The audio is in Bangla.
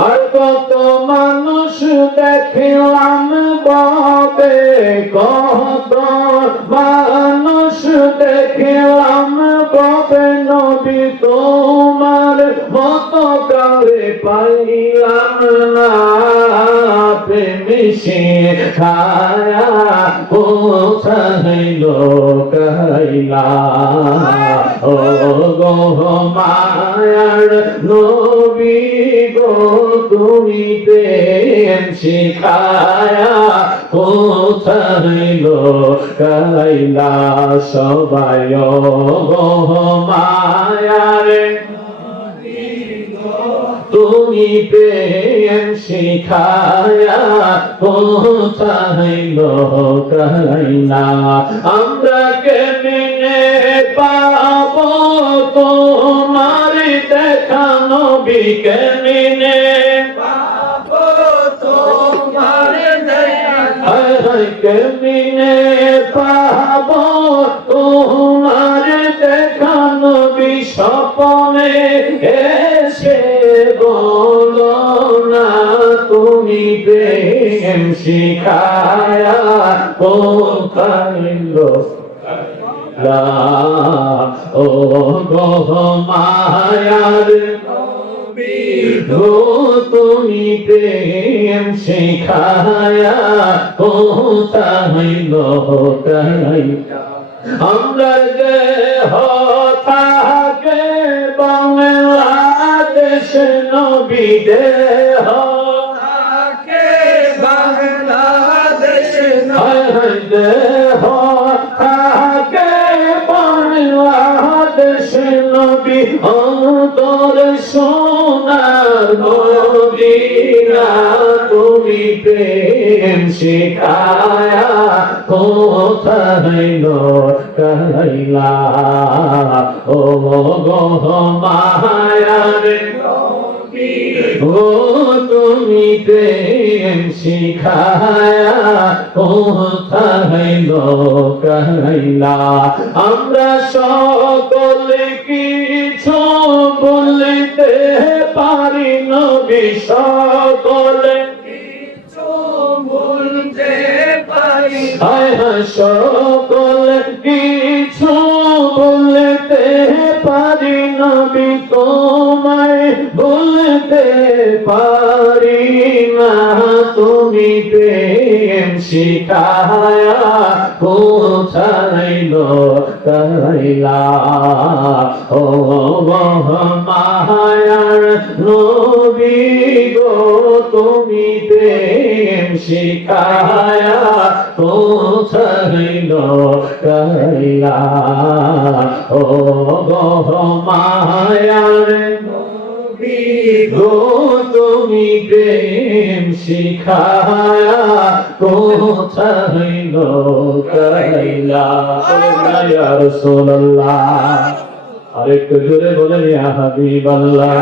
আর কত মানুষ দেখলাম ববে কত মানুষ দেখলাম ববে নবী তোমার মতো কারে পাইলাম না প্রেমিসে খায়া কোথায় লোকাইলা? ও গো মায়ার গো তুমি প্রেম শিখায়া, কোথায় গো মায়ার, তুমি প্রেম শিখায়া, কোথায় লোকাইলা আমরা কেমনে পাব তোমার দেখা নবী? কেমনে পাব তোমার দেখা নবী স্বপনে এসে বলো না, তুমি প্রেম শিখায়া কোথায় ও গো মায়ার গো তুমি প্রেম শিখায়া কোথায় লোকাই আমরা যে হতাকে বাংলাদেশ নবী দেহ। তাকে বাংলাদেশ দেহ। থাকে বাংলাদেশ নবী অন্তর সোনার তুমি প্রেম শিখায়া ও গো মায়ার ও তুমি প্রেম শিখায়া কোথায় লোকাইলা আমরা সকলে কিছু বলতে পারি নবী, সকলে। সকল কিছু বলতে পারি নবী, তোমায় বলতে পারি না। তুমি প্রেম শিখায়া কোথায় লোকাইলা? ও মায়ার নবী গো তুমি প্রেম শিখায়া কোথায় লোকাইলা ও গো মায়ার গো তুমি প্রেম শিখায়া কোথায় লোকাইলা ইয়া রাসূলুল্লাহ আরেকটু জোরে বলেন ইয়া হাবিবাল্লাহ।